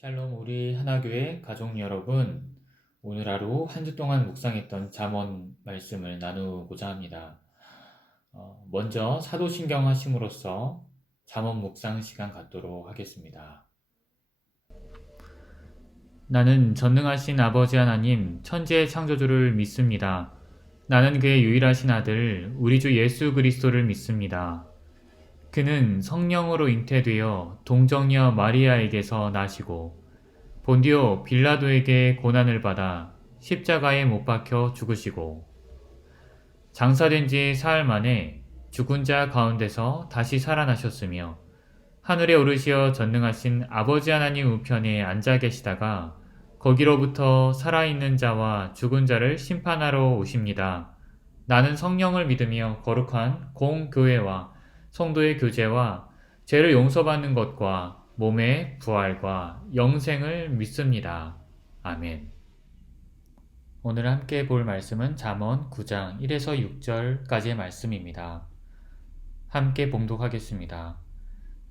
샬롬 우리 하나교회 가족 여러분, 오늘 하루 한 주 동안 묵상했던 잠언 말씀을 나누고자 합니다. 먼저 사도신경 하심으로써 잠언 묵상 시간 갖도록 하겠습니다. 나는 전능하신 아버지 하나님 천지의 창조주를 믿습니다. 나는 그의 유일하신 아들 우리 주 예수 그리스도를 믿습니다. 그는 성령으로 잉태되어 동정녀 마리아에게서 나시고 본디오 빌라도에게 고난을 받아 십자가에 못 박혀 죽으시고 장사된 지 사흘 만에 죽은 자 가운데서 다시 살아나셨으며 하늘에 오르시어 전능하신 아버지 하나님 우편에 앉아 계시다가 거기로부터 살아있는 자와 죽은 자를 심판하러 오십니다. 나는 성령을 믿으며 거룩한 공교회와 성도의 교제와 죄를 용서받는 것과 몸의 부활과 영생을 믿습니다. 아멘. 오늘 함께 볼 말씀은 잠언 9장 1에서 6절까지의 말씀입니다. 함께 봉독하겠습니다.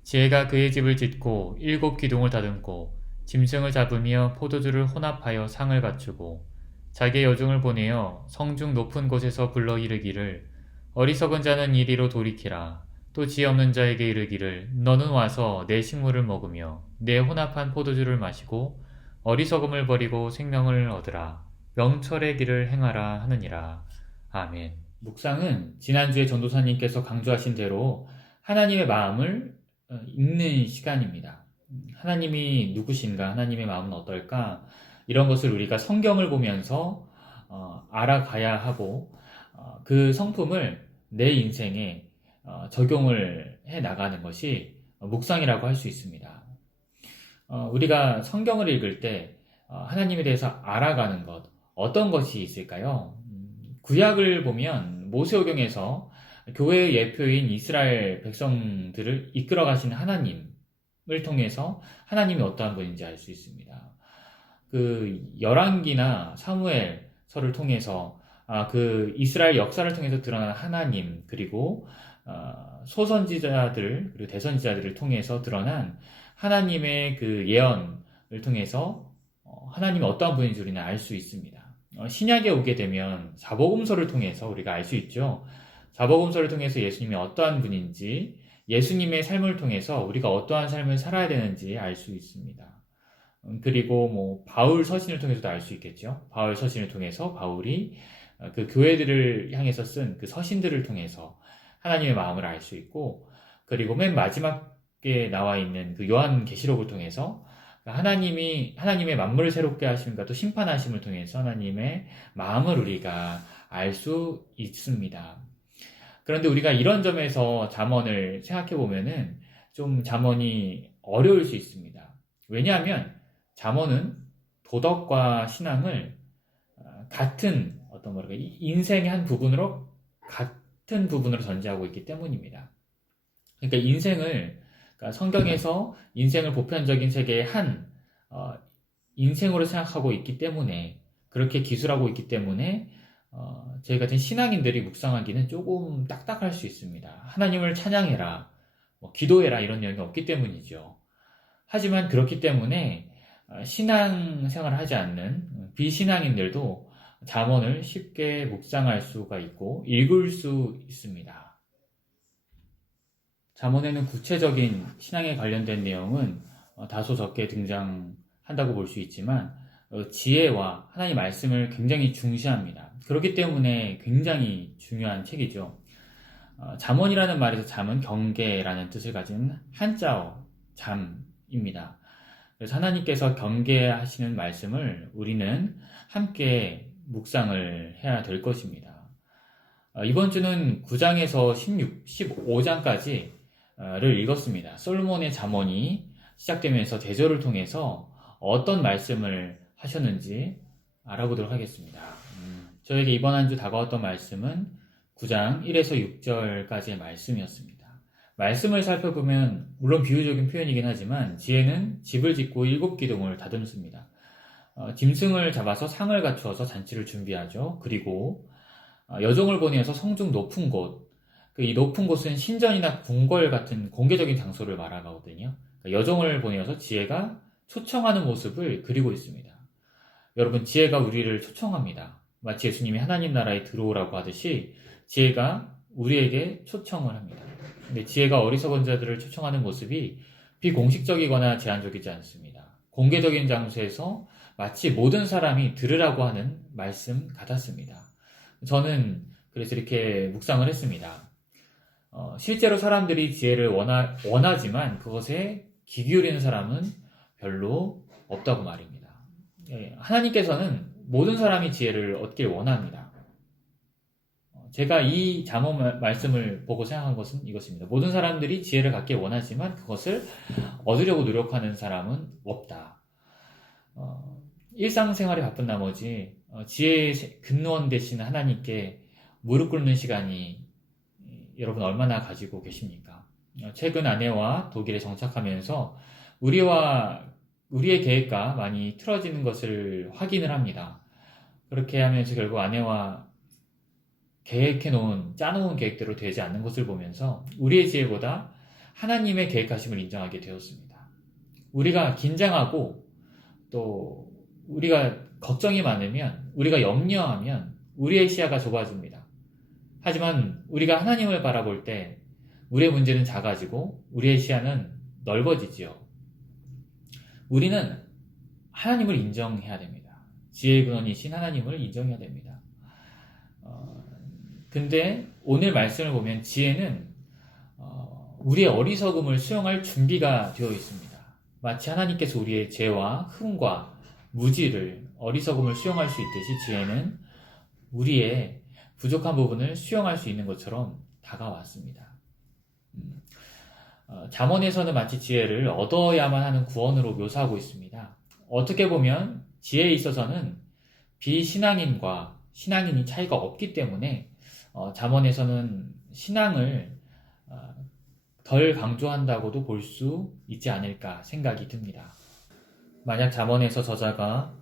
지혜가 그의 집을 짓고 7 기둥을 다듬고 짐승을 잡으며 포도주를 혼합하여 상을 갖추고 자기의 여종을 보내어 성중 높은 곳에서 불러 이르기를 어리석은 자는 이리로 돌이키라. 또 지혜 없는 자에게 이르기를 너는 와서 내 식물을 먹으며 내 혼합한 포도주를 마시고 어리석음을 버리고 생명을 얻으라. 명철의 길을 행하라 하느니라. 아멘. 묵상은 지난주에 전도사님께서 강조하신 대로 하나님의 마음을 읽는 시간입니다. 하나님이 누구신가? 하나님의 마음은 어떨까? 이런 것을 우리가 성경을 보면서 알아가야 하고 그 성품을 내 인생에 적용을 해 나가는 것이 묵상이라고 할 수 있습니다. 우리가 성경을 읽을 때 하나님에 대해서 알아가는 것, 어떤 것이 있을까요? 구약을 보면 모세오경에서 교회의 예표인 이스라엘 백성들을 이끌어 가신 하나님을 통해서 하나님이 어떠한 분인지 알 수 있습니다. 그 열왕기나 사무엘서를 통해서 그 이스라엘 역사를 통해서 드러난 하나님, 그리고 소선지자들 그리고 대선지자들을 통해서 드러난 하나님의 그 예언을 통해서 하나님이 어떠한 분인지 우리는 알 수 있습니다. 신약에 오게 되면 사복음서를 통해서 우리가 알 수 있죠. 사복음서를 통해서 예수님이 어떠한 분인지, 예수님의 삶을 통해서 우리가 어떠한 삶을 살아야 되는지 알 수 있습니다. 그리고 바울 서신을 통해서도 알 수 있겠죠. 바울 서신을 통해서 바울이 그 교회들을 향해서 쓴 그 서신들을 통해서 하나님의 마음을 알 수 있고, 그리고 맨 마지막에 나와 있는 그 요한계시록을 통해서 하나님의 만물을 새롭게 하심과 또 심판하심을 통해서 하나님의 마음을 우리가 알 수 있습니다. 그런데 우리가 이런 점에서 잠언을 생각해 보면은 좀 잠언이 어려울 수 있습니다. 왜냐하면 잠언은 도덕과 신앙을 같은 인생의 한 부분으로 같은 부분으로 전제하고 있기 때문입니다. 그러니까 성경에서 인생을 보편적인 세계의 한 인생으로 생각하고 있기 때문에, 그렇게 기술하고 있기 때문에 저희 같은 신앙인들이 묵상하기는 조금 딱딱할 수 있습니다. 하나님을 찬양해라, 기도해라 이런 내용이 없기 때문이죠. 하지만 그렇기 때문에 신앙생활을 하지 않는 비신앙인들도 잠언을 쉽게 묵상할 수가 있고 읽을 수 있습니다. 잠언에는 구체적인 신앙에 관련된 내용은 다소 적게 등장한다고 볼 수 있지만 지혜와 하나님의 말씀을 굉장히 중시합니다. 그렇기 때문에 굉장히 중요한 책이죠. 잠언이라는 말에서 잠은 경계라는 뜻을 가진 한자어 잠입니다. 그래서 하나님께서 경계하시는 말씀을 우리는 함께 묵상을 해야 될 것입니다. 이번 주는 9장에서 15장까지를 읽었습니다. 솔로몬의 잠언이 시작되면서 대절을 통해서 어떤 말씀을 하셨는지 알아보도록 하겠습니다. 저에게 이번 한 주 다가왔던 말씀은 9장 1에서 6절까지의 말씀이었습니다. 말씀을 살펴보면 물론 비유적인 표현이긴 하지만 지혜는 집을 짓고 7 기둥을 다듬습니다. 짐승을 잡아서 상을 갖추어서 잔치를 준비하죠. 그리고 여종을 보내어서 성중 높은 곳, 이 높은 곳은 신전이나 궁궐 같은 공개적인 장소를 말하거든요. 여종을 보내어서 지혜가 초청하는 모습을 그리고 있습니다. 여러분, 지혜가 우리를 초청합니다. 마치 예수님이 하나님 나라에 들어오라고 하듯이 지혜가 우리에게 초청을 합니다. 근데 지혜가 어리석은 자들을 초청하는 모습이 비공식적이거나 제한적이지 않습니다. 공개적인 장소에서 마치 모든 사람이 들으라고 하는 말씀 같았습니다. 저는 그래서 이렇게 묵상을 했습니다. 실제로 사람들이 지혜를 원하지만 그것에 귀 기울이는 사람은 별로 없다고 말입니다. 하나님께서는 모든 사람이 지혜를 얻길 원합니다. 제가 이 잠언 말씀을 보고 생각한 것은 이것입니다. 모든 사람들이 지혜를 갖길 원하지만 그것을 얻으려고 노력하는 사람은 없다. 일상생활에 바쁜 나머지 지혜의 근원 되시는 하나님께 무릎 꿇는 시간이 여러분 얼마나 가지고 계십니까? 최근 아내와 독일에 정착하면서 우리의 계획과 많이 틀어지는 것을 확인을 합니다. 그렇게 하면서 결국 아내와 짜놓은 계획대로 되지 않는 것을 보면서 우리의 지혜보다 하나님의 계획하심을 인정하게 되었습니다. 우리가 긴장하고 또 우리가 걱정이 많으면, 우리가 염려하면 우리의 시야가 좁아집니다. 하지만 우리가 하나님을 바라볼 때 우리의 문제는 작아지고 우리의 시야는 넓어지지요. 우리는 하나님을 인정해야 됩니다. 지혜의 근원이신 하나님을 인정해야 됩니다. 근데 오늘 말씀을 보면 지혜는 우리의 어리석음을 수용할 준비가 되어 있습니다. 마치 하나님께서 우리의 죄와 흠과 무지를, 어리석음을 수용할 수 있듯이 지혜는 우리의 부족한 부분을 수용할 수 있는 것처럼 다가왔습니다. 잠언에서는 마치 지혜를 얻어야만 하는 구원으로 묘사하고 있습니다. 어떻게 보면 지혜에 있어서는 비신앙인과 신앙인이 차이가 없기 때문에 잠언에서는 신앙을 덜 강조한다고도 볼 수 있지 않을까 생각이 듭니다. 만약 잠언에서 저자가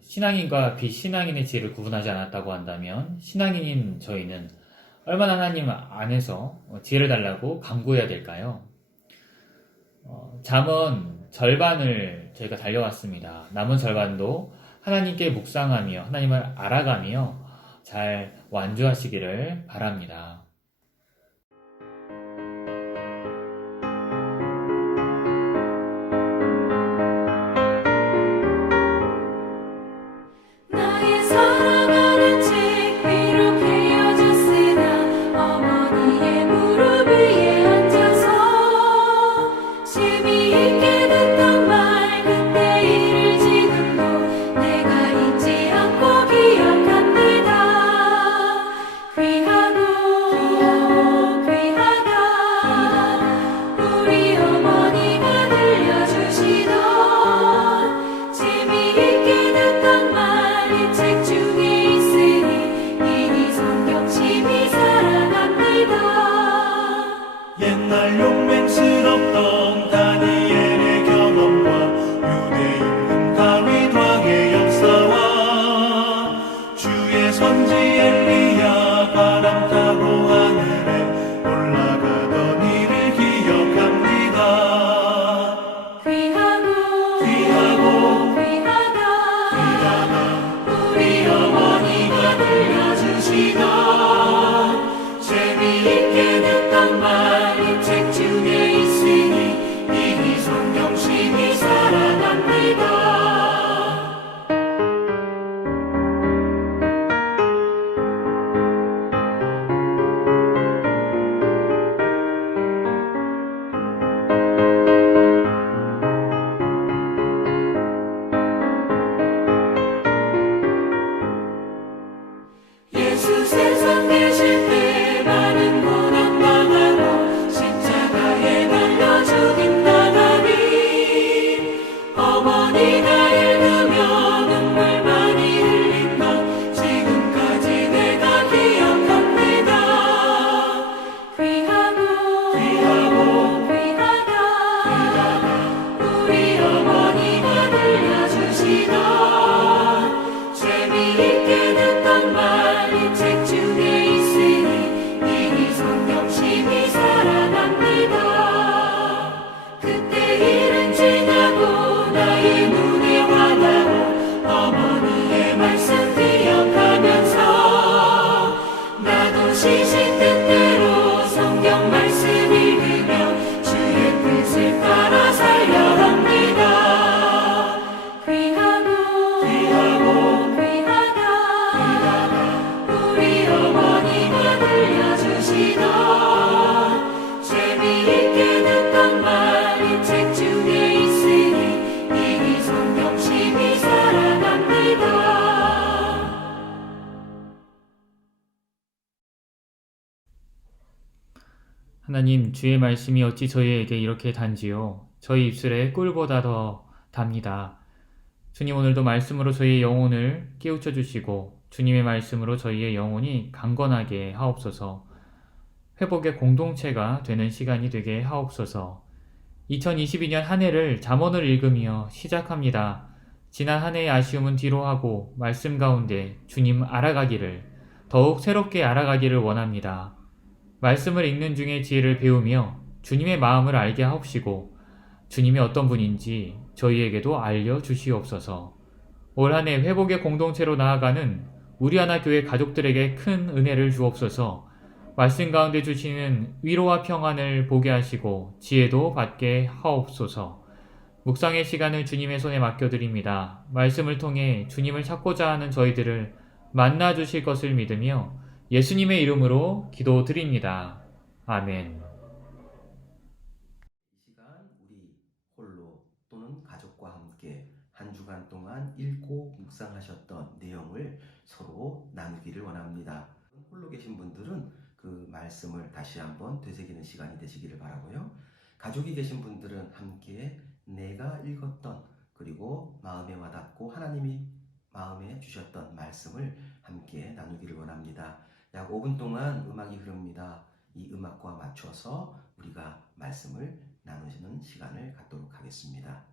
신앙인과 비신앙인의 지혜를 구분하지 않았다고 한다면 신앙인인 저희는 얼마나 하나님 안에서 지혜를 달라고 간구해야 될까요? 잠언 절반을 저희가 달려왔습니다. 남은 절반도 하나님께 묵상하며 하나님을 알아가며 잘 완주하시기를 바랍니다. 나의 사랑하는 책 비록 헤어졌으나 어머니의 무릎 위에 앉아서 재미있게 듣던 말 그때 일을 지금도 내가 잊지 않고 기억합니다. 귀하다 우리 어머니가 들려주시던 재미있게 듣던 말 이 책 중에 있으니 이니 성경심이 사랑합니다. 옛날 용맹스럽던 다니엘의 경험과 유대 임금 다윗 왕의 역사와 주의 선지 엘리야 바람 타고 하늘에 올라가던 일을 기억합니다. 귀하다 우리 어머니가 들려주시던 재미있게 듣던 말 이 책 중에 있으니 이니 성경심이 사랑합니다. 예수 세상 계실 때 많은 고난 당하고 하나님, 주의 말씀이 어찌 저희에게 이렇게 단지요? 저희 입술에 꿀보다 더 답니다. 주님, 오늘도 말씀으로 저희의 영혼을 깨우쳐 주시고 주님의 말씀으로 저희의 영혼이 강건하게 하옵소서. 회복의 공동체가 되는 시간이 되게 하옵소서. 2022년 한 해를 잠언을 읽으며 시작합니다. 지난 한 해의 아쉬움은 뒤로 하고 말씀 가운데 주님 알아가기를, 더욱 새롭게 알아가기를 원합니다. 말씀을 읽는 중에 지혜를 배우며 주님의 마음을 알게 하옵시고 주님이 어떤 분인지 저희에게도 알려주시옵소서. 올 한 해 회복의 공동체로 나아가는 우리 하나 교회 가족들에게 큰 은혜를 주옵소서. 말씀 가운데 주시는 위로와 평안을 보게 하시고 지혜도 받게 하옵소서. 묵상의 시간을 주님의 손에 맡겨드립니다. 말씀을 통해 주님을 찾고자 하는 저희들을 만나 주실 것을 믿으며 예수님의 이름으로 기도드립니다. 아멘. 이 시간 우리 홀로 또는 가족과 함께 한 주간 동안 읽고 묵상하셨던 내용을 서로 나누기를 원합니다. 홀로 계신 분들은 그 말씀을 다시 한번 되새기는 시간이 되시기를 바라고요. 가족이 계신 분들은 함께 내가 읽었던 그리고 마음에 와닿고 하나님이 마음에 주셨던 말씀을 함께 나누기를 원합니다. 약 5분 동안 음악이 흐릅니다. 이 음악과 맞춰서 우리가 말씀을 나누시는 시간을 갖도록 하겠습니다.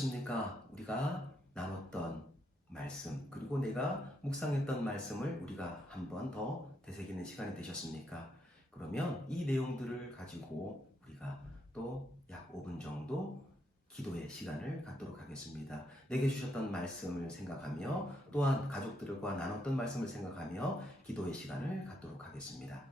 어떠셨습니까? 우리가 나눴던 말씀, 그리고 내가 묵상했던 말씀을 우리가 한 번 더 되새기는 시간이 되셨습니까? 그러면 이 내용들을 가지고 우리가 또 약 5분 정도 기도의 시간을 갖도록 하겠습니다. 내게 주셨던 말씀을 생각하며 또한 가족들과 나눴던 말씀을 생각하며 기도의 시간을 갖도록 하겠습니다.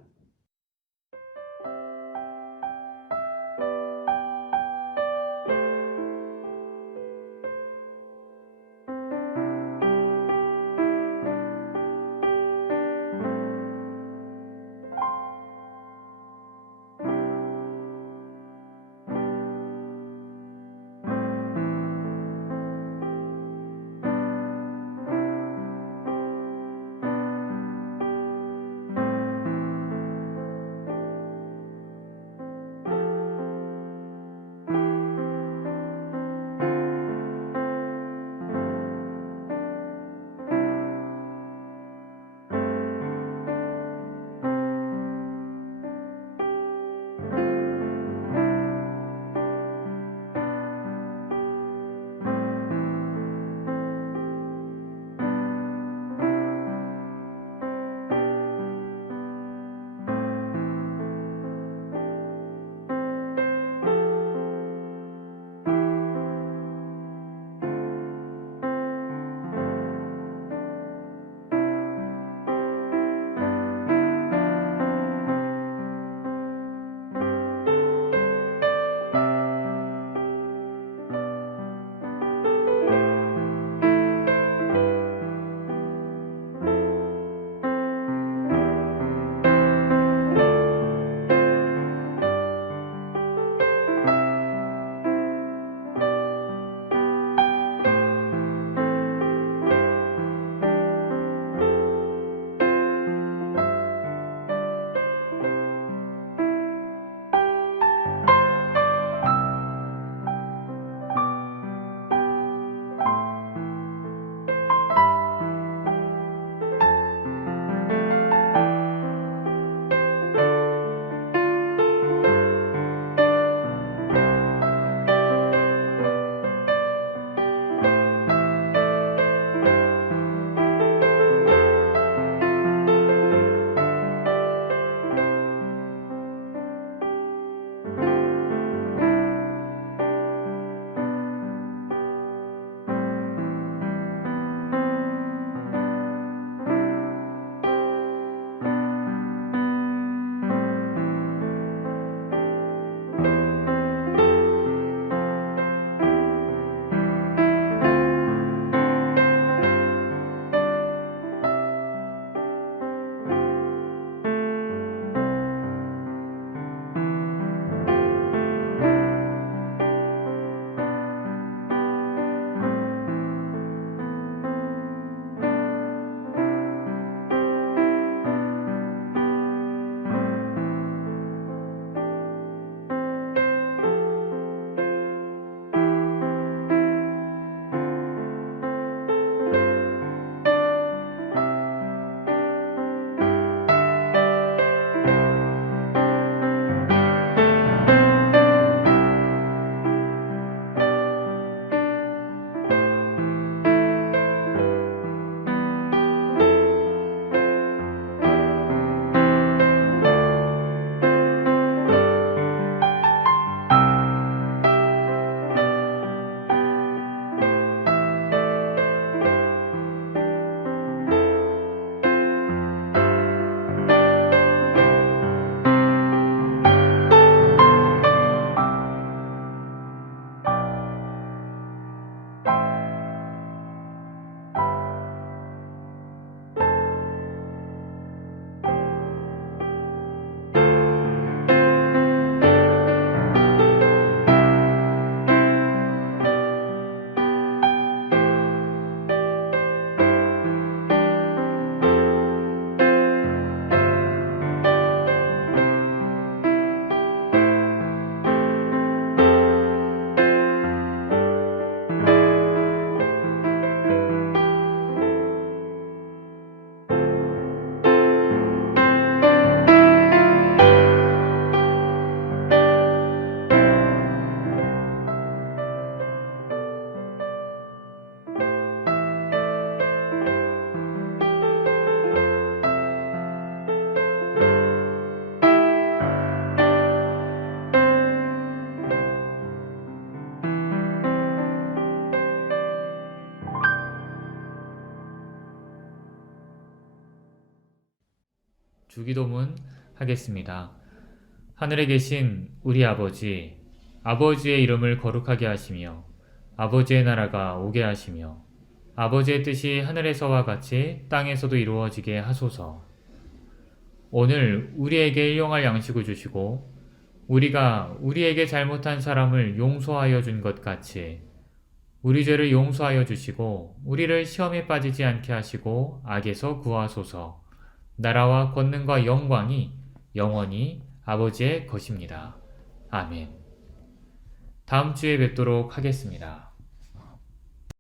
주기도문 하겠습니다. 하늘에 계신 우리 아버지, 아버지의 이름을 거룩하게 하시며 아버지의 나라가 오게 하시며 아버지의 뜻이 하늘에서와 같이 땅에서도 이루어지게 하소서. 오늘 우리에게 일용할 양식을 주시고 우리가 우리에게 잘못한 사람을 용서하여 준 것 같이 우리 죄를 용서하여 주시고 우리를 시험에 빠지지 않게 하시고 악에서 구하소서. 나라와 권능과 영광이 영원히 아버지의 것입니다. 아멘. 다음 주에 뵙도록 하겠습니다.